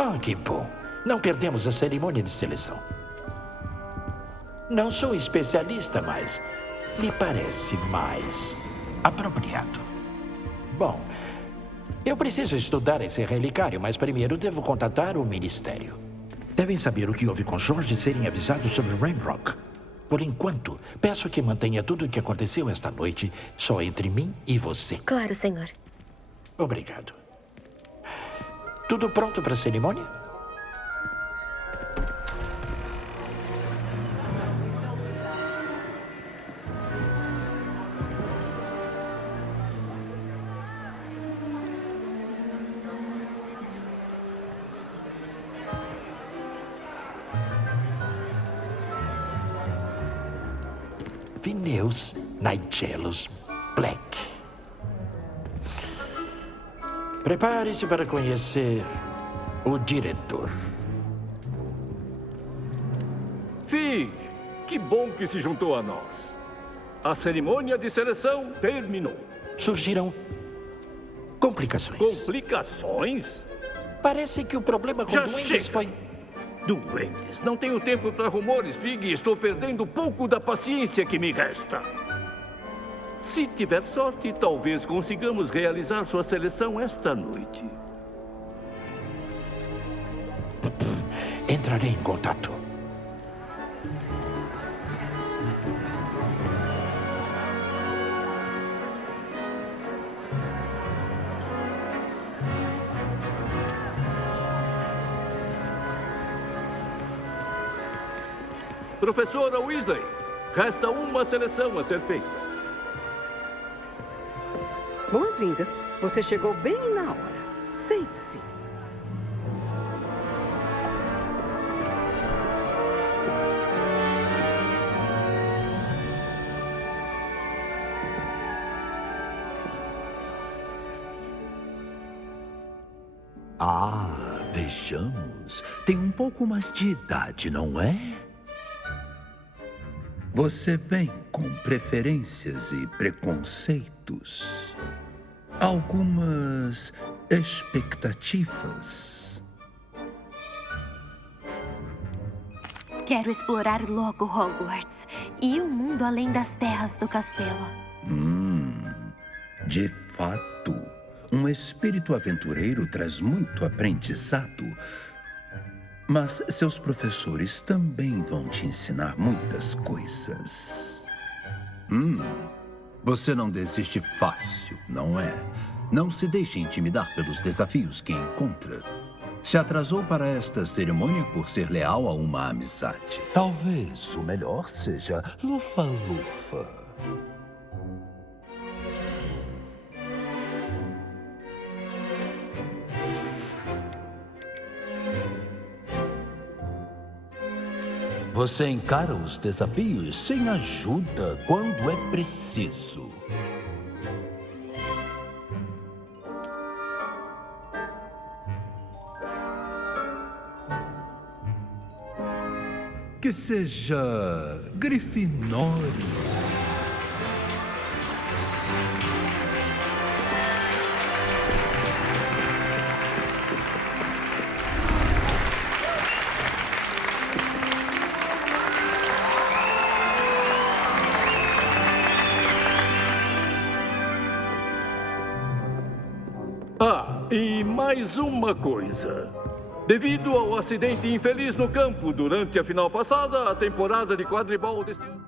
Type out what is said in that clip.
Ah, que bom. Não perdemos a cerimônia de seleção. Não sou especialista, mas me parece mais apropriado. Bom, eu preciso estudar esse relicário, mas primeiro devo contatar o Ministério. Devem saber o que houve com Jorge e serem avisados sobre Ranrock. Por enquanto, peço que mantenha tudo o que aconteceu esta noite só entre mim e você. Claro, senhor. Obrigado. Tudo pronto para a cerimônia? Phineus Nigellus Black. Prepare-se para conhecer o diretor. Fig, que bom que se juntou a nós. A cerimônia de seleção terminou. Surgiram complicações. Complicações? Parece que o problema com Já doentes chega. foi... Doentes. Não tenho tempo para rumores, Fig. Estou perdendo pouco da paciência que me resta. Se tiver sorte, talvez consigamos realizar sua seleção esta noite. Entrarei em contato. Professora Weasley, resta uma seleção a ser feita. Boas-vindas. Você chegou bem na hora. Sente-se. Ah, vejamos. Tem um pouco mais de idade, não é? Você vem com preferências e preconceitos. Algumas expectativas. Quero explorar logo Hogwarts e o mundo além das terras do castelo. De fato, um espírito aventureiro traz muito aprendizado. Mas seus professores também vão te ensinar muitas coisas. Você não desiste fácil, não é? Não se deixe intimidar pelos desafios que encontra. Se atrasou para esta cerimônia por ser leal a uma amizade. Talvez o melhor seja lufa-lufa. Você encara os desafios sem ajuda quando é preciso. Que seja Grifinória. E mais uma coisa. Devido ao acidente infeliz no campo durante a final passada, a temporada de quadribol deste ano...